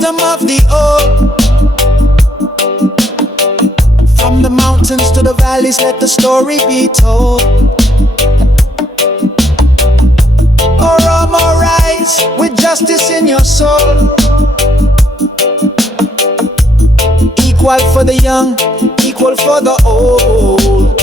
wisdom of the old. From the mountains to the valleys, let the story be told. Oromo, rise with justice in your soul. Equal for the young, equal for the old.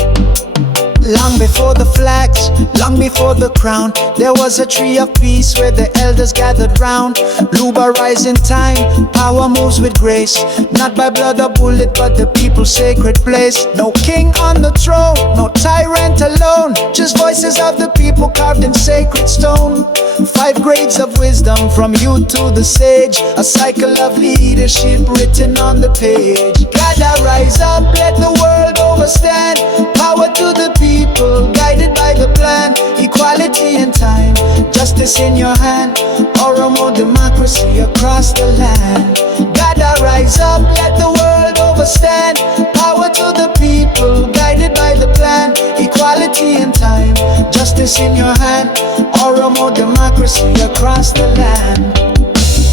Long before the flags, long before the crown, there was a tree of peace where the elders gathered round. Luba rise in time, power moves with grace. Not by blood or bullet, but the people's sacred place. No king on the throne, no tyrant alone, just voices of the people carved in sacred stone. 5 grades of wisdom from youth to the sage, a cycle of leadership written on the page. Gadaa, rise up, let the world overstand. Power to the people, guided by the plan. Equality in time, justice in your hand. Oromo democracy across the land. Gadaa, rise up, let the world overstand. Power to the people, guided by the plan. Equality in time, justice in your hand. Oromo democracy across the land.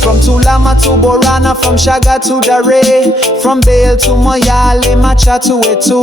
From Tulama to Borana, from Shaga to Dare, from Bale to Moyale, Macha to Etu.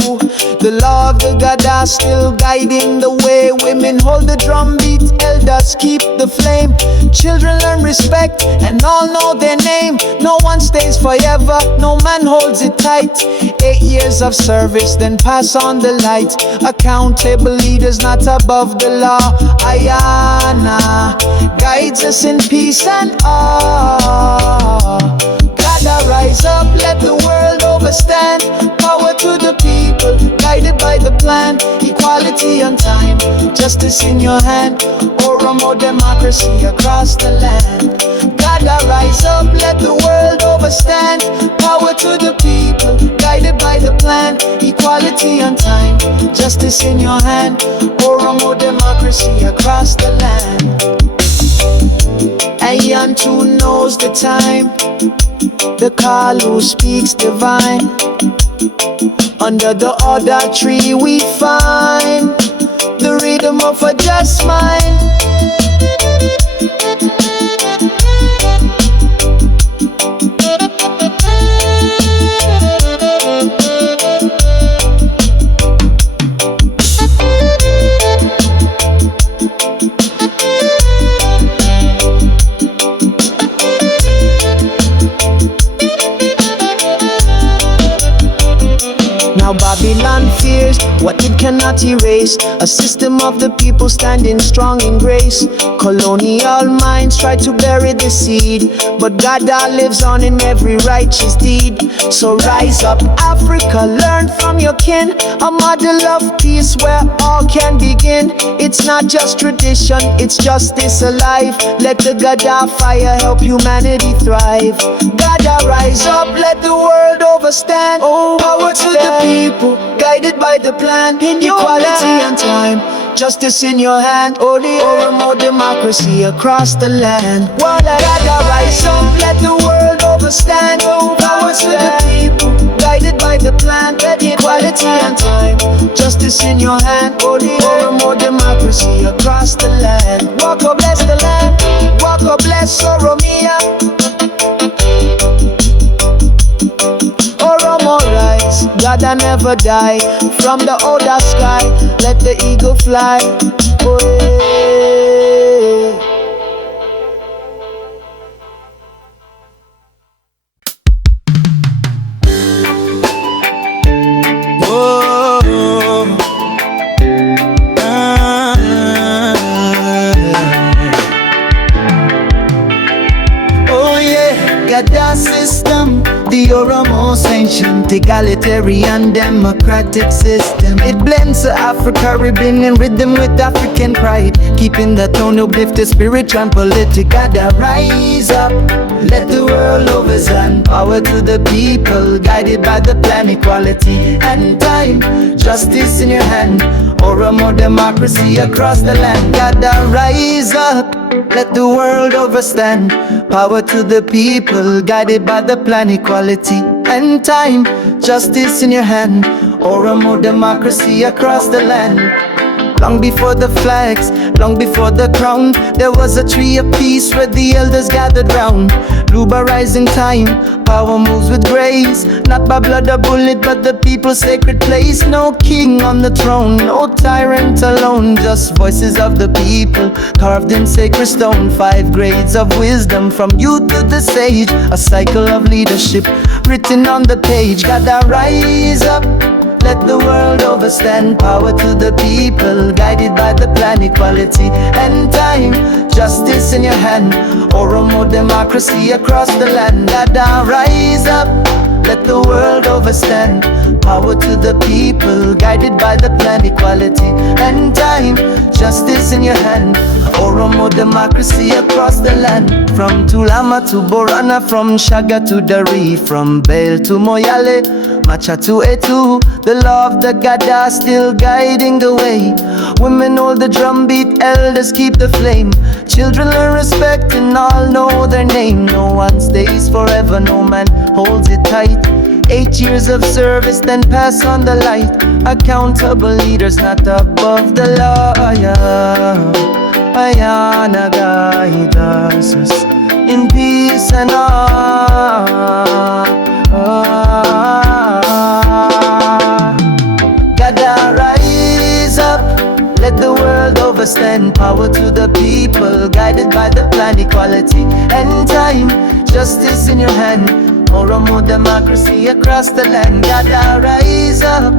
The law of the Gadaa still guiding the way. Women hold the drum beat, elders keep the flame. Children learn respect and all know their name. No one stays forever, no man holds it tight. 8 years of service, then pass on the light. Accountable leaders not above the law. Ayana guides us in peace and awe. Gadaa, rise up, let the world overstand. Power to the people, guided by the plan. Equality on time, justice in your hand. Oromo democracy across the land. Gadaa, rise up, let the world overstand. Power to the people, guided by the plan. Equality on time, justice in your hand. Oromo democracy across the land. Ayan too knows the time, the Kalu speaks divine. Under the order tree we find the rhythm of a just mind. Now Babylon fears what it cannot erase. A system of the people standing strong in grace. Colonial minds try to bury the seed, but Gadaa lives on in every righteous deed. So rise up Africa, learn from your kin. A model of peace where all can begin. It's not just tradition, it's justice alive. Let the Gadaa fire help humanity thrive. Gadaa, rise up, let the world overstand. Power to the people, guided by the plan. Equality and time, justice in your hand. Oromo democracy across the land. Gadaa, rise up, let the world overstand. Power to the people, guided by the plan. Equality and time, justice in your hand. Oromo democracy across the land. Walk or bless the land, walk or bless Oromia. Oromo rise, Gadaa never die. From the older sky, let the eagle fly. Oh, yeah. Gadaa system, the Oromo's ancient egalitarian democratic system. It blends the Afro-Caribbean rhythm with African pride, keeping the tone uplifted, spiritual and political. Gadaa, rise up, let the world overstand. Power to the people, guided by the plan. Equality and time, justice in your hand. Oromo democracy across the land. Gadaa, rise up, let the world overstand. Power to the people, guided by the plan. Equality and time, justice in your hand. Oromo democracy across the land. Long before the flags, long before the crown, there was a tree of peace where the elders gathered round. Luba rising time, power moves with grace, not by blood or bullet, but the people's sacred place. No king on the throne, no tyrant alone, just voices of the people carved in sacred stone. 5 grades of wisdom from youth to the sage, a cycle of leadership written on the page. Gotta rise up, let the world overstand. Power to the people, guided by the plan, equality and time. Justice in your hand, Oromo democracy across the land. Gotta rise up, let the world overstand. Power to the people, guided by the plan, equality and time. Justice in your hand, Oromo democracy across the land. From Tulama to Borana, from Shaga to Dari, from Bale to Moyale, Macha to Etu, the law of the Gadaa still guiding the way. Women hold the drumbeat, elders keep the flame. Children learn respect and all know their name. No one stays forever, no man holds it tight. 8 years of service, then pass on the light. Accountable leaders, not above the law. Ayana guide us in peace and all. Gotta rise up, let the world overstand. Power to the people, guided by the plan, equality and time. Justice in your hand, Oromo democracy across the land. Gotta rise up,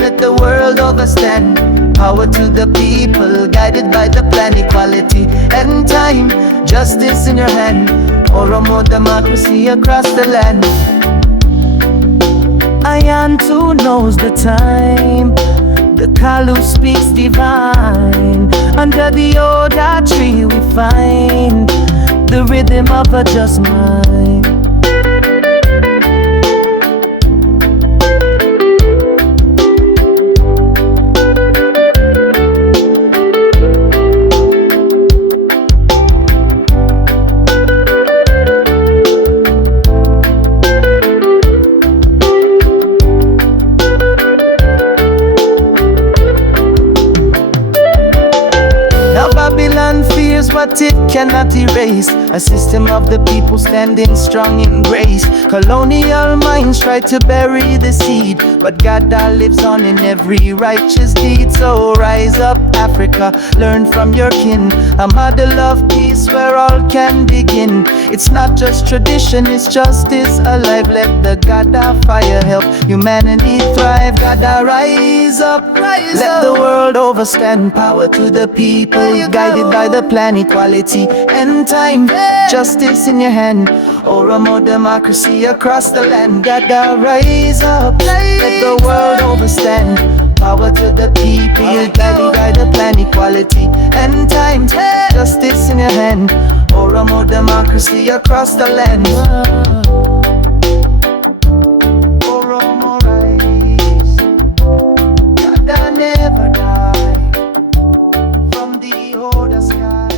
let the world overstand. Power to the people, guided by the plan, equality and time. Justice in your hand, Oromo democracy across the land. Ayantu knows the time, the Kalu speaks divine. Under the Oda tree we find the rhythm of a just mind. What it cannot erase, a system of the people standing strong in grace. Colonial minds try to bury the seed, but Gadaa lives on in every righteous deed. So rise up, Africa, learn from your kin, a model of peace where all can begin. It's not just tradition, it's justice alive. Let the Gadaa fire help humanity thrive. Gadaa rise up, let the world overstand. Power to the people, guided by the plan, equality and time. Justice in your hand, Oromo democracy across the land. Gadaa rise up, let the world overstand. Power to the people, guided by the plan, equality and time. Justice in your hand, Oromo democracy across the land. Oromo rise, Gadaa never die. From the older sky.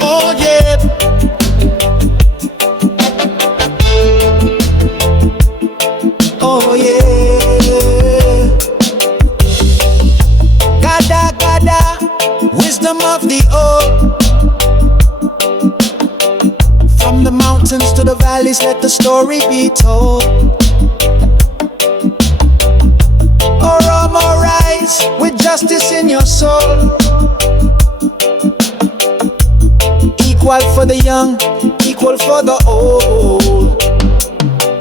Oh yeah. Oh yeah. Gadaa, Gadaa, wisdom of the old. From the mountains to the valleys, let the story be told. Oromo rise with justice in your soul. Equal for the young, equal for the old.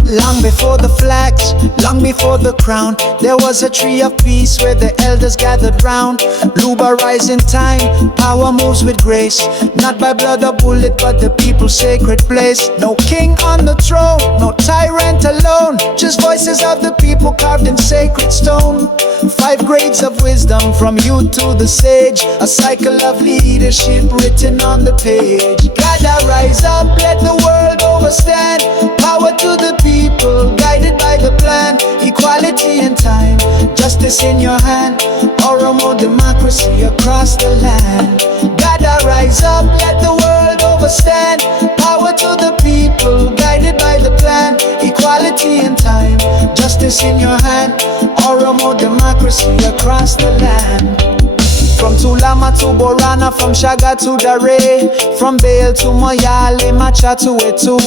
Long before the flags, long before the crown, there was a tree of peace where the elders gathered round. Luba rising time, power moves with grace, not by blood or bullet, but the people's sacred place. No king on the throne, no tyrant alone, just voices of the people carved in sacred stone. 5 grades of wisdom from youth to the sage, a cycle of leadership written on the page. Gotta rise up, let the world overstand. Power to the people, guided by the plan, equality and time. Justice in your hand, Oromo democracy across the land. Gotta rise up, let the world overstand. Power to the people, guided by the plan. stand. Equality in time, justice in your hand. Oromo democracy across the land. From Tulama to Borana, from Shaga to Dare, from Bale to Moyale, Macha to Etu.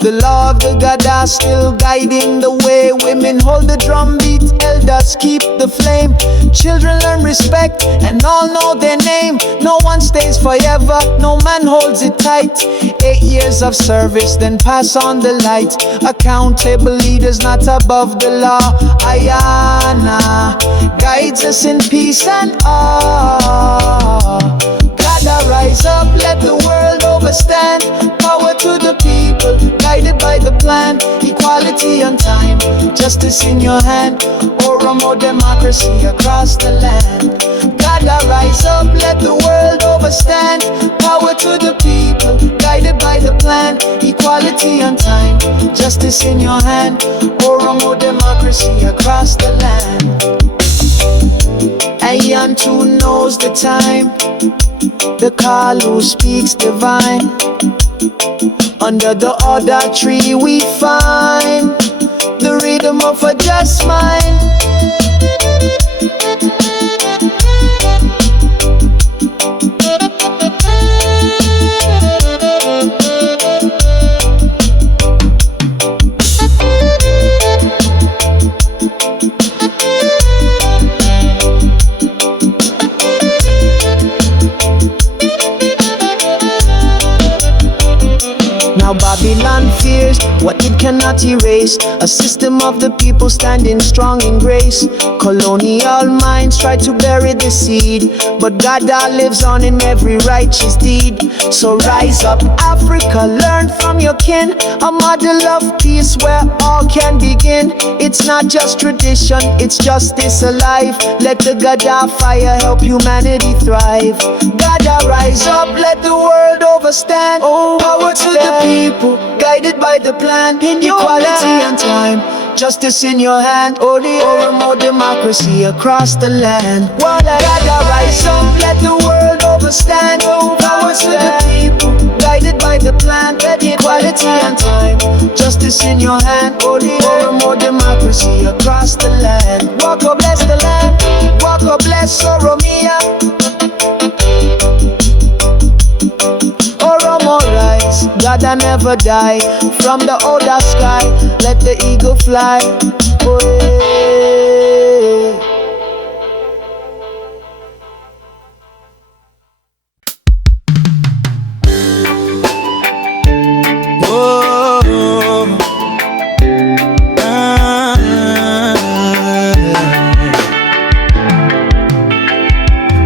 The law of the Gadaa still guiding the way. Women hold the drum beat, elders keep the flame. Children learn respect and all know their name. No one stays forever, no man holds it tight. 8 years of service, then pass on the light. Accountable leaders not above the law. Ayana guides us in peace and awe. Gotta rise up, let the world overstand. Power to the people, guided by the plan. Equality on time, justice in your hand. Oromo democracy across the land. Gotta rise up, let the world overstand. Power to the people, guided by the plan. Equality on time, justice in your hand. Oromo democracy across the land. Ayantu knows the time, the Kalu speaks divine. Under the order tree we find the rhythm of a just mind. Now Babylon fears what it cannot erase. A system of the people standing strong in grace. Colonial minds try to bury the seed, but Gadaa lives on in every righteous deed. So rise up Africa, learn from your kin. A model of peace where all can begin. It's not just tradition, it's justice alive. Let the Gadaa fire help humanity thrive. Gadaa rise up, let the world overstand. Power to the people, guided by the plan. Equality and time, justice in your hand. Oromo democracy across the land. Gadaa rise up, let the world overstand. Power to the people, guided by the plan. Equality and time, justice in your hand. Oromo democracy across the land. Walk or bless the land, walk or bless Oromia. Oromo rise, Gadaa never die. From the older sky, let the eagle fly. Oh, yeah. Oh,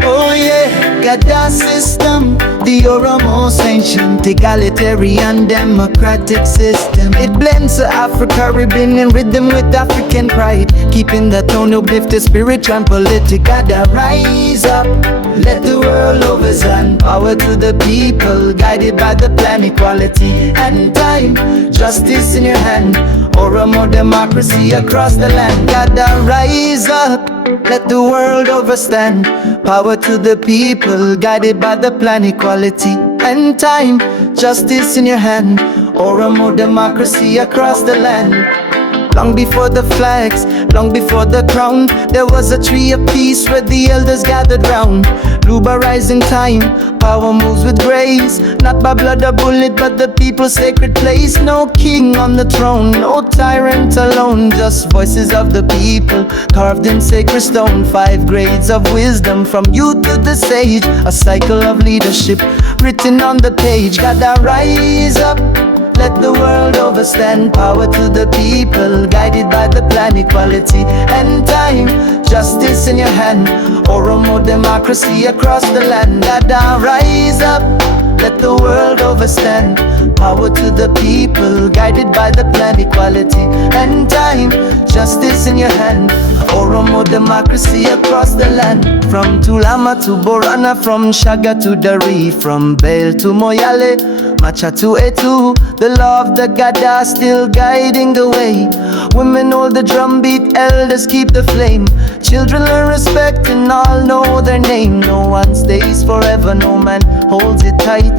oh yeah, Gadaa system, the Oromo's ancient egalitarian democratic system. It blends the Afro-Caribbean in rhythm with African pride, keeping the tone uplifted spiritual and political. Gadaa rise up, let the world overstand. Power to the people, guided by the plan. Equality and time, justice in your hand. Oromo democracy across the land. Gadaa rise up, let the world overstand. Power to the people, guided by the plan. Equality and time, justice in your hand. Oromo democracy across the land. Long before the flags, long before the crown, there was a tree of peace where the elders gathered round. Luba rising time, power moves with grace. Not by blood or bullet, but the people's sacred place. No king on the throne, no tyrant alone, just voices of the people, carved in sacred stone. 5 grades of wisdom, from youth to the sage. A cycle of leadership, written on the page. Gadaa rise up, let the world overstand. Power to the people, guided by the plan. Equality and time, justice in your hand. Oromo democracy across the land. Gadaa rise up, let the world overstand. Power to the people, guided by the plan. Equality and time, justice in your hand. Oromo democracy across the land. From Tulama to Borana, from Shaga to Dari, from Bale to Moyale, Macha to Etu. The law of the Gadaa still guiding the way. Women hold the drumbeat, elders keep the flame. Children learn respect and all know their name. No one stays forever, no man holds it tight.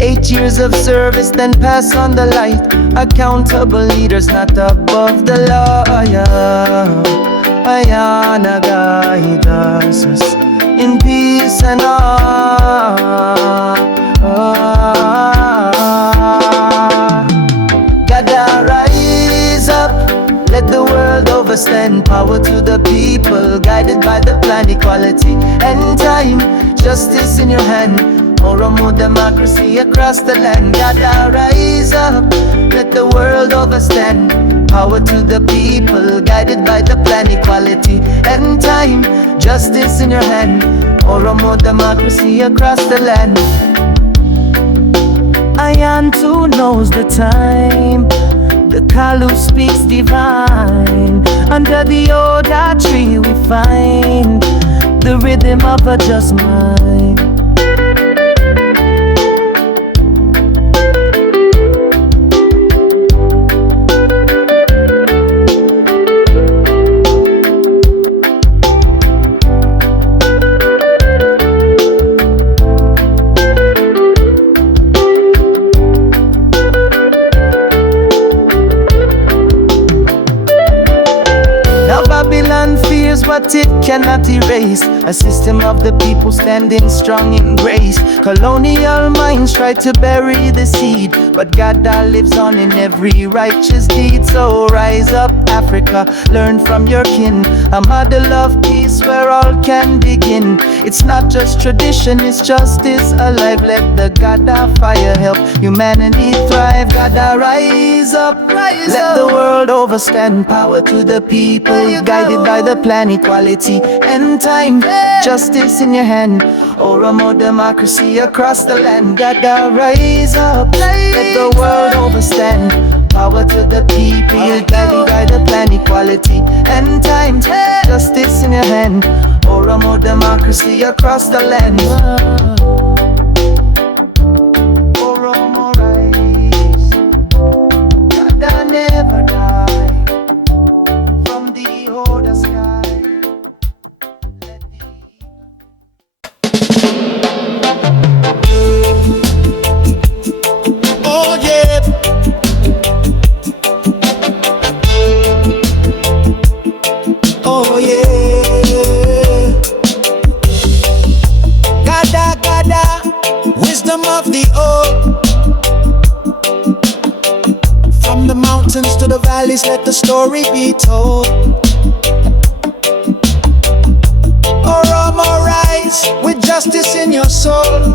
8 years of service, then pass on the light. Accountable leaders, not above the law. Ayana guide us in peace and Gadaa, rise up, let the world overstand. Power to the people, guided by the plan, equality and time. Justice in your hand, Oromo democracy across the land. Gadaa, rise up, let the world overstand. Power to the people, guided by the plan, equality and time. Justice in your hand, Oromo democracy across the land. Ayantu knows the time, the Kalu speaks divine. Under the Oda tree we find the rhythm of a just mind. Babylon fears what it cannot erase. A system of the people standing strong in grace. Colonial minds try to bury the seed, but Gadaa lives on in every righteous deed. So rise up, Africa, learn from your kin. A model of peace where all can begin. It's not just tradition, it's justice alive. Let the Gadaa fire help humanity thrive. Gadaa, rise up, let the world overstand. Power to the people, guided by the plan, equality and time. Justice in your hand, Oromo democracy across the land. Gadaa, rise up, let the world overstand. Power to the people, guided by the plan, equality and time. Justice in your hand, Oromo democracy across the land. Oromo rise, Gadaa never die. From the Oda sky, let the oh yeah. Oh yeah. Gadaa, Gadaa, wisdom of the old. From the mountains to the valleys, let the story be told. Oromo rise with justice in your soul.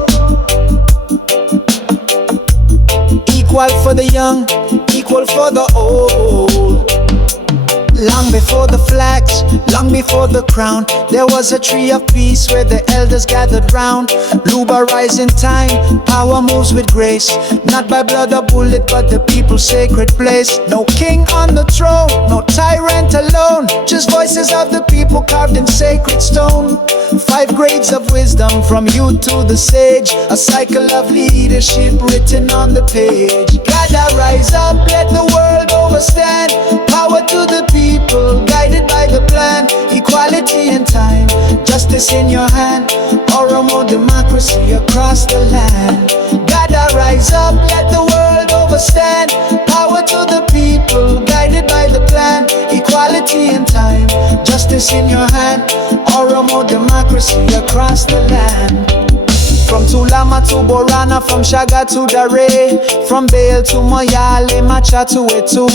Equal for the young, equal for the old. Long before the flags, long before the crown, there was a tree of peace where the elders gathered round. Luba rise in time, power moves with grace. Not by blood or bullet, but the people's sacred place. No king on the throne, no tyrant alone. Just voices of the people carved in sacred stone. 5 grades of wisdom from youth to the sage. A cycle of leadership written on the page. Gadaa, rise up, let the world overstand. Power to the people, guided by the plan, equality and time. Justice in your hand, Oromo democracy across the land. Gadaa, rise up, let the world overstand. Power to the people, guided by the plan, equality and time. Justice in your hand, Oromo democracy across the land. From Tulama to Borana, from Shaga to Dare, from Bale to Moyale, Macha to Etu.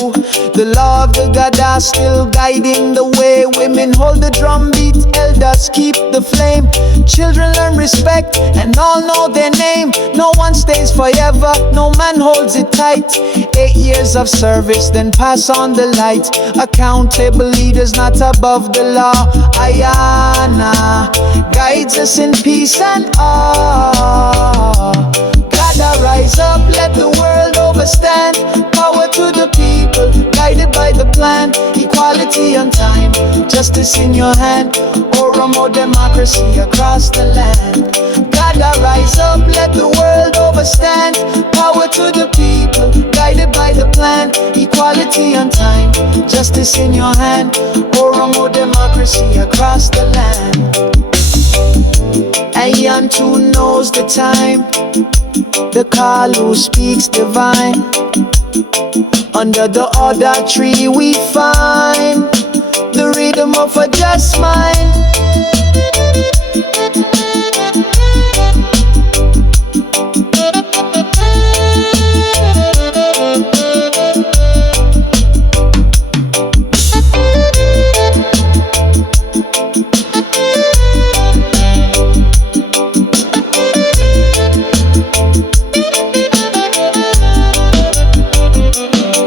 The law of the Gadaa still guiding the way. Women hold the drum beat, elders keep the flame. Children learn respect and all know their name. No one stays forever, no man holds it tight. 8 years of service, then pass on the light. Accountable leaders, not above the law. Ayana guides us in peace and awe. Gadaa, rise up, let the world overstand. Power to the people, guided by the plan, equality and time. Justice in your hand, Oromo democracy across the land. Gadaa, rise up, let the world overstand. Power to the people, guided by the plan, equality and time. Justice in your hand, Oromo democracy across the land. Ayana Babylon too knows the time. The Kalu speaks divine. Under the other tree we find the rhythm of a just mind.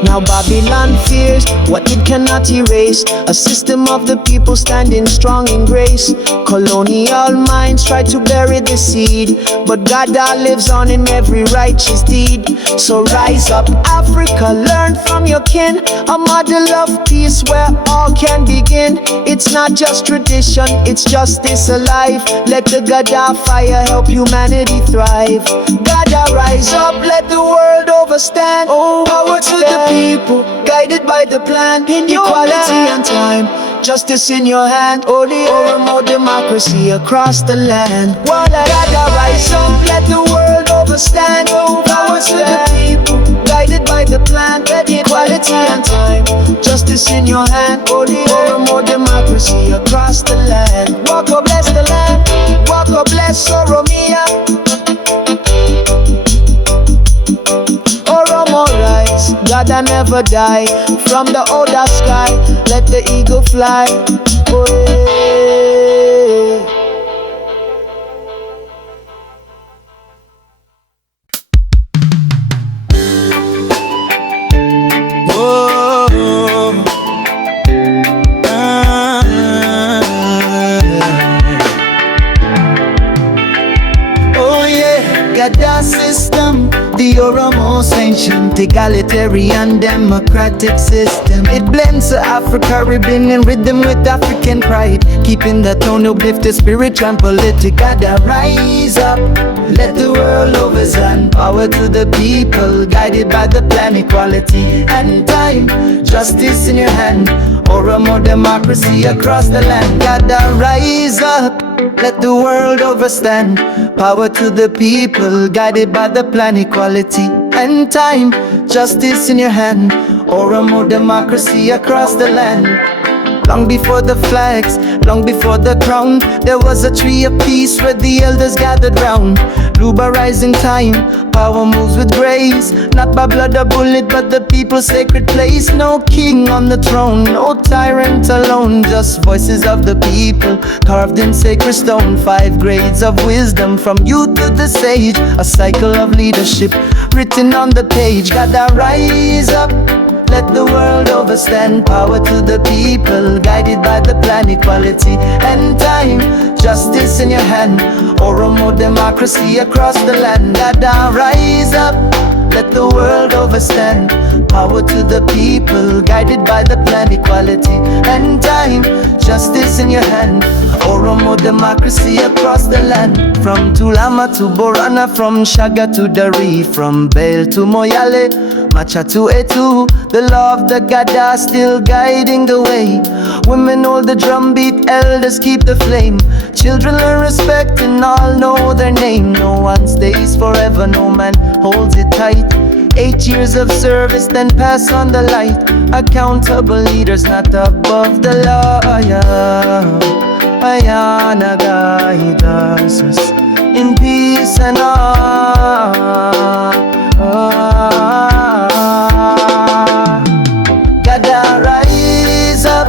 Now Babylon fears what it cannot erase, a system of the people standing strong in grace. Colonial minds try to bury the seed, but Gadaa lives on in every righteous deed. So rise up Africa, learn from your kin, a model of peace where all can begin. It's not just tradition, it's justice alive. Let the Gadaa fire help humanity thrive. Gadaa rise up, let the world overstand. Oh, power to the people, guided by the plan. Equality and time, justice in your hand. Oromo democracy across the land. Gadaa rise up, let the world overstand. Oh, power to the people, guided by the plan. Equality and time, justice in your hand. Oromo democracy across the land. Walk or bless the land, walk or bless Oromia. Oromo rise, Gadaa never die. From the older sky, let the eagle fly. Oh, Gadaa system, the Oromo's ancient egalitarian democratic system. It blends the Afro-Caribbean rhythm with African pride, keeping the tone, uplift the spiritual and political. Gadaa rise up, let the world overstand. Power to the people, guided by the plan, equality and time. Justice in your hand, Oromo democracy across the land. Gadaa rise up, let the world overstand. Power to the people, guided by the plan, equality and time. Justice in your hand, Oromo democracy across the land. Long before the flags, long before the crown, there was a tree of peace where the elders gathered round. Luba rising time, power moves with grace, not by blood or bullet, but the people's sacred place. No king on the throne, no tyrant alone, just voices of the people, carved in sacred stone. 5 grades of wisdom, from youth to the sage, a cycle of leadership written on the page. Gadaa rise up, let the world overstand. Power to the people, guided by the plan, equality and time. Justice in your hand, Oromo democracy across the land. Gadaa rise up, let the world overstand. Power to the people, guided by the plan, equality and time. Justice in your hand, Oromo democracy across the land. From Tulama to Borana, from Shaga to Dari, from Bale to Moyale, Macha to Etu, the law of the Gadaa still guiding the way. Women hold the drumbeat, elders keep the flame. Children learn respect and all know their name. No one stays forever, no man holds it tight. 8 years of service, then pass on the light. Accountable leaders, not above the law. Ayana guide us in peace and all. Gadaa rise up,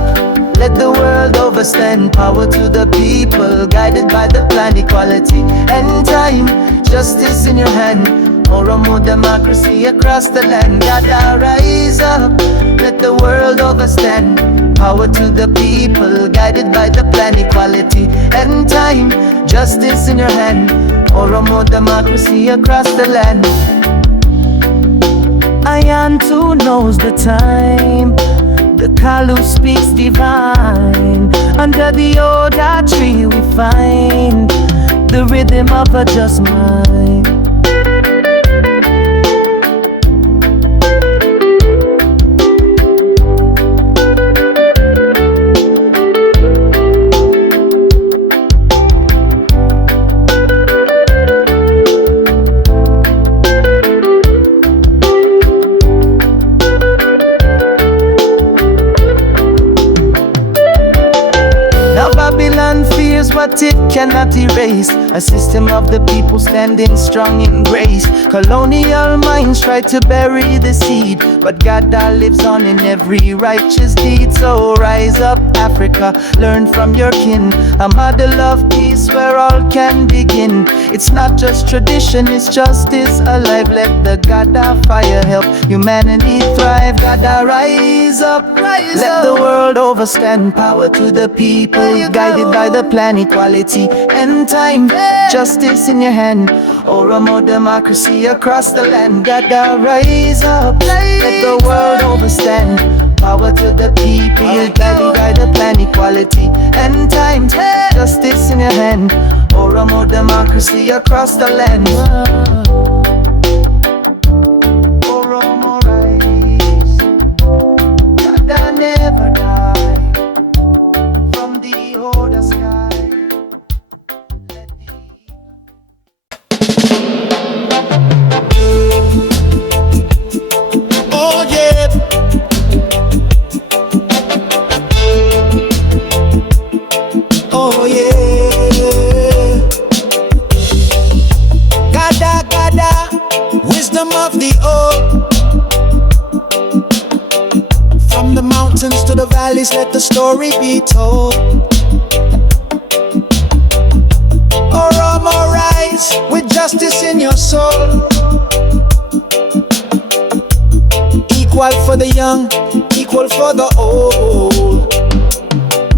let the world overstand. Power to the people, guided by the plan, equality and time. Justice in your hand, Oromo democracy across the land. Gadaa rise up, let the world overstand. Power to the people, guided by the plan, equality and time. Justice in your hand, Oromo democracy across the land. Ayantu knows the time, the Kalu speaks divine. Under the Oda tree we find the rhythm of a just mind. but it cannot erase a system of the people standing strong in grace. Colonial minds try to bury the seed, but Gadaa lives on in every righteous deed. So rise up, Africa, learn from your kin, a model of peace where all can begin. It's not just tradition, it's justice alive. Let the Gadaa fire help humanity thrive. Gadaa, rise up, let the world overstand. Power to the people, guided by the plan, equality and time. Justice in your hand, Oromo democracy across the land. Gadaa, rise up, let the world overstand. Power to the people, guided by the plan, equality and time. Justice in your hand, Oromo democracy across the land. Oromo rise, Gadaa never die. From the older sky, Oh yeah. Oh yeah. Gadaa, Gadaa, wisdom of the old. From the mountains to the valleys, let the story be told. Oromo rise with justice in your soul. Equal for the young, equal for the old.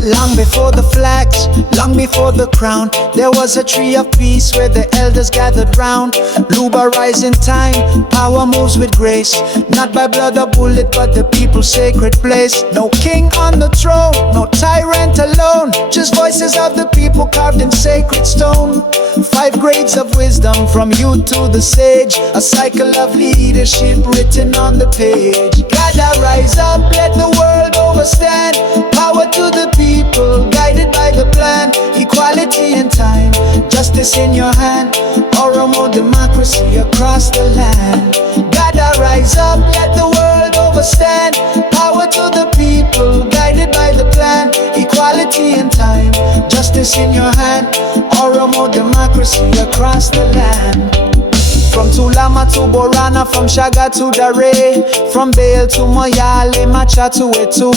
Long before the flags, long before the crown, there was a tree of peace where the elders gathered round. Luba rise in time, power moves with grace, not by blood or bullet, but the people's sacred place. No king on the throne, no tyrant alone, just voices of the people carved in sacred stone. 5 grades of wisdom from youth to the sage, a cycle of leadership written on the page. Gadaa, rise up, let the world overstand. Power to the people, guided by the plan, equality in time, justice in your hand, Oromo democracy across the land. Gadaa, rise up, let the world overstand. Power to the people, guided by the plan, equality in time, justice in your hand, Oromo democracy across the land. From Tulama to Borana, from Shaga to Dare, from Bale to Moyale, Macha to Etu.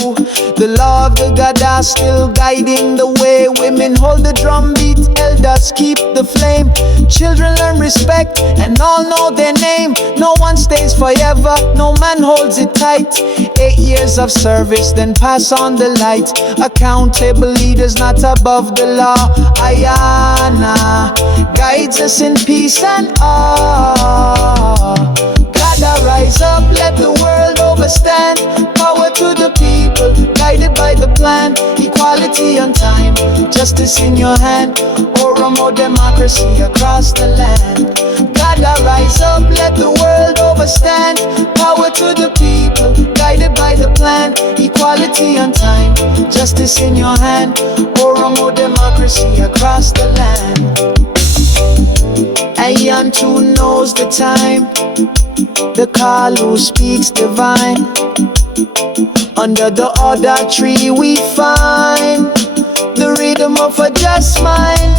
The law of the Gadaa still guiding the way. Women hold the drum beat, elders keep the flame. Children learn respect and all know their name. No one stays forever, no man holds it tight. 8 years of service, then pass on the light. Accountable leaders not above the law. Ayana guides us in peace and awe. Gadaa, rise up, let the world overstand. Power to the people, guided by the plan, equality on time, justice in your hand, Oromo democracy across the land. Gadaa, rise up, let the world overstand. Power to the people, guided by the plan, equality on time, justice in your hand, Oromo democracy across the land. Ayan who knows the time, the call who speaks divine. Under the order tree we find the rhythm of a just mind.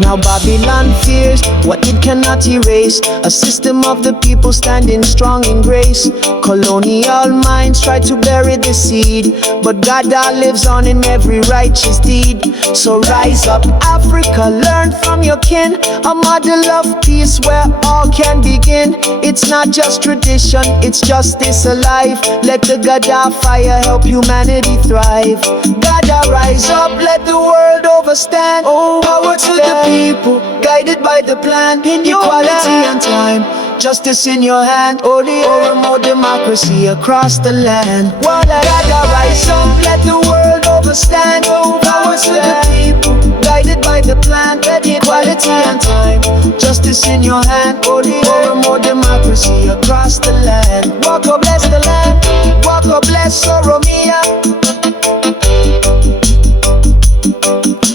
Now Babylon fears what it cannot erase, a system of the people standing strong in grace. Colonial minds try to bury the seed, but Gadaa lives on in every righteous deed. So rise up, Africa, learn from your kin, a model of peace where all can begin. It's not just tradition, it's justice alive. Let the Gadaa fire help humanity thrive. Gadaa, rise up, let the world overstand. Oh, power to the people, guided by the plan, equality and time, justice in your hand, Oromo democracy across the land. Gadaa, rise up, let the world overstand. have a stand. Power to the people, guided by the plan. Equality and time, justice in your hand. Oromo democracy across the land. Walk or bless the land, walk or bless Oromia.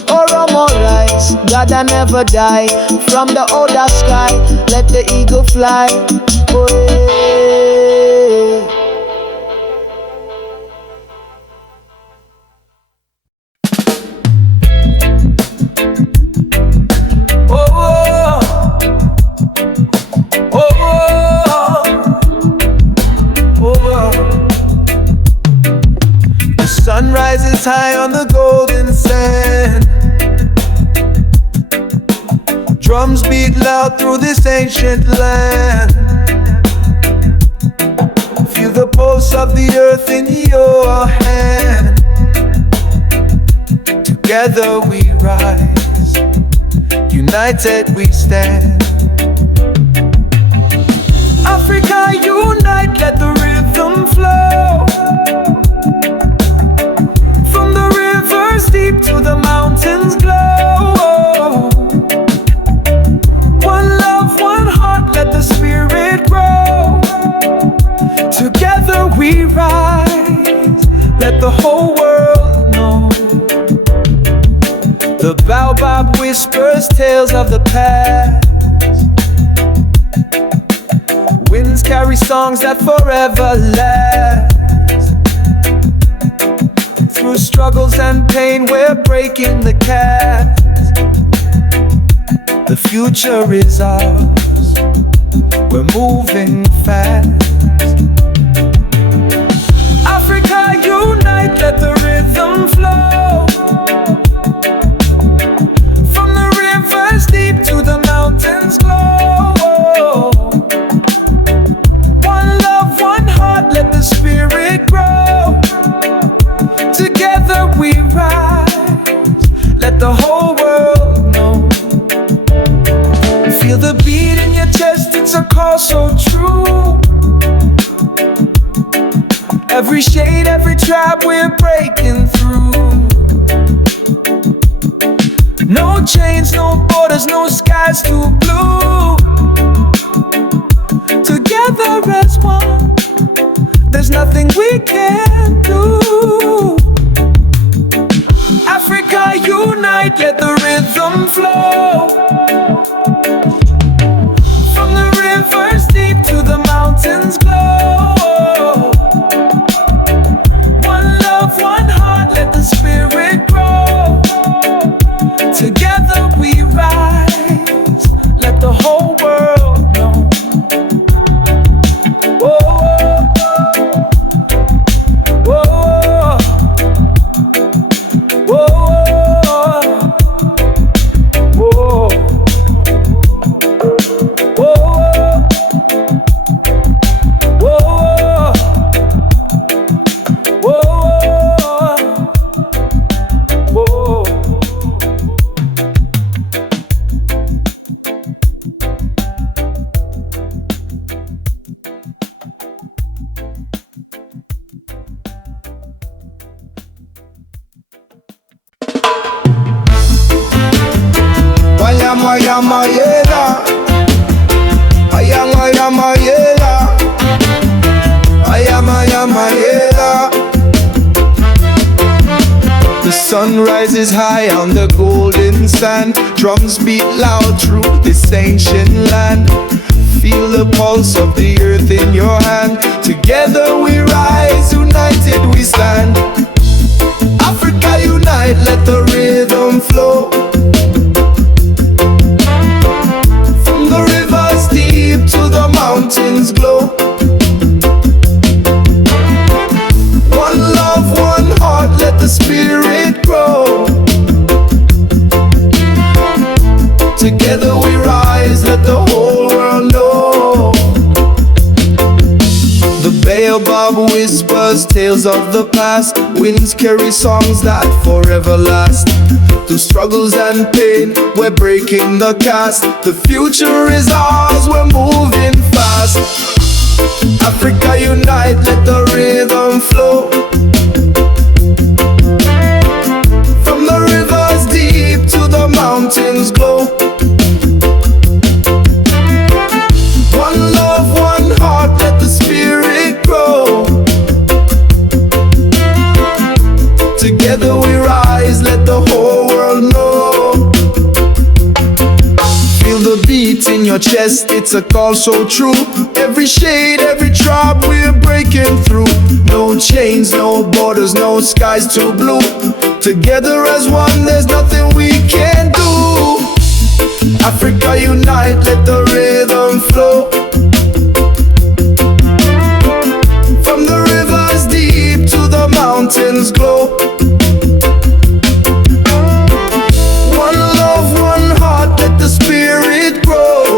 Oromo rise, Gadaa never die. From the older sky, let the eagle fly. Oh, yeah. Sun rises high on the golden sand. Drums beat loud through this ancient land. Feel the pulse of the earth in your hand. Together we rise, united we stand. Africa unite, let the rhythm flow. Deep to the mountains glow. One love, one heart, let the spirit grow. Together we rise, let the whole world know. The baobab whispers tales of the past. Winds carry songs that forever last. Through struggles and pain, we're breaking the cast. The future is ours, we're moving fast. Africa unite, let the rhythm flow. From the rivers deep to the mountains glow. One love, one heart, let the spirit grow. Together we rise, let the whole world know. Feel the beat in your chest, it's a call so true. Every shade, every tribe, we're breaking through. No chains, no borders, no skies too blue. Together as one, there's nothing we can't do. Africa unite, let the rhythm flow. From the rivers deep to the mountains glow. One love, one heart, let the spirit grow. Together we rise, let the whole world know. The sun rises high on the golden sand. Drums beat loud through this ancient land. Feel the pulse of the earth in your hand. Together we rise, united we stand. Africa unite, let the rhythm flow. From the rivers deep to the mountains glow. One love, one heart, let the spirit grow. Together we rise, let the whole world know. The baobab whispers tales of the past. Winds carry songs that forever last. Through struggles and pain, we're breaking the cast. The future is ours, we're moving fast. Africa unite, let the rhythm flow. yes, it's a call so true. Every shade, every tribe we're breaking through. No chains, no borders, no skies too blue. Together as one, there's nothing we can't do. Africa unite, let the rhythm flow. From the rivers deep to the mountains glow. One love, one heart, let the spirit grow.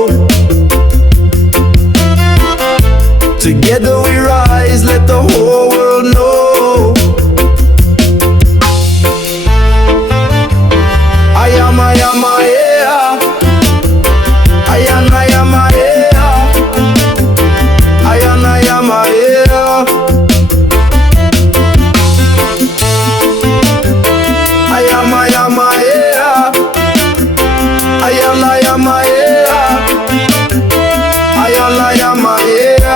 Together we rise, let the whole world know. I am, yeah. I am, yeah. I am, yeah. I am, yeah. I am, yeah. I am, yeah.